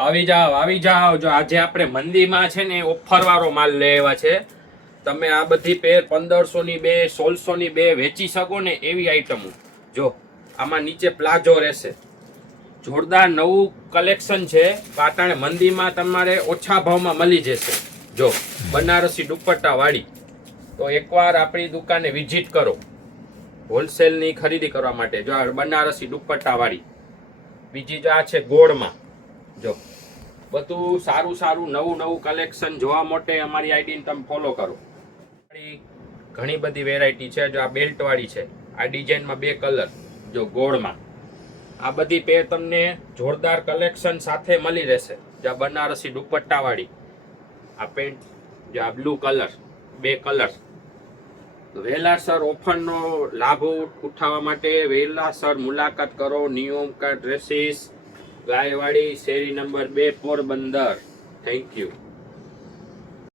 આવી જાઓ. જો આજે આપણે મંદીમાં છે ને ઓફર વાળો માલ લેવા છે. તમે આ બધી પેર 1500 ની બે 1600 ની બે વેચી શકો ને એવી આઈટમો. જો આમાં નીચે પ્લાઝો રહેશે. જોરદાર નવું કલેક્શન છે. પાટણ મંદીમાં તમારે ઓછા ભાવમાં મળી જશે. જો બનારસી દુપટ્ટા વાળી. તો એકવાર આપણી દુકાને વિઝિટ કરો હોલસેલની ખરીદી કરવા માટે. જો આ બનારસી દુપટ્ટા વાળી. બીજી જો આ છે ગોળમાં. જો બધું સારું નવું કલેક્શન જોવા માટે અમારી આઈડીને તમે ફોલો કરો. ઘણી બધી વેરાયટી છે. જો આ બેલ્ટ વાળી છે. આ ડિઝાઇનમાં બે કલર. જો ગોળમાં આ બધી પેર તમને જોરદાર કલેક્શન સાથે મળી રહેશે. જો બનારસી દુપટ્ટા વાળી આ પેન્ટ. જો આ બ્લુ કલર બે કલર. વેલાસર ઓફરનો લાભ ઉઠાવવા માટે વેલાસર મુલાકાત કરો. નિયોમ કા ડ્રેસીસ ગાયવાડી શેરી નંબર 2 પોરબંદર. Thank you.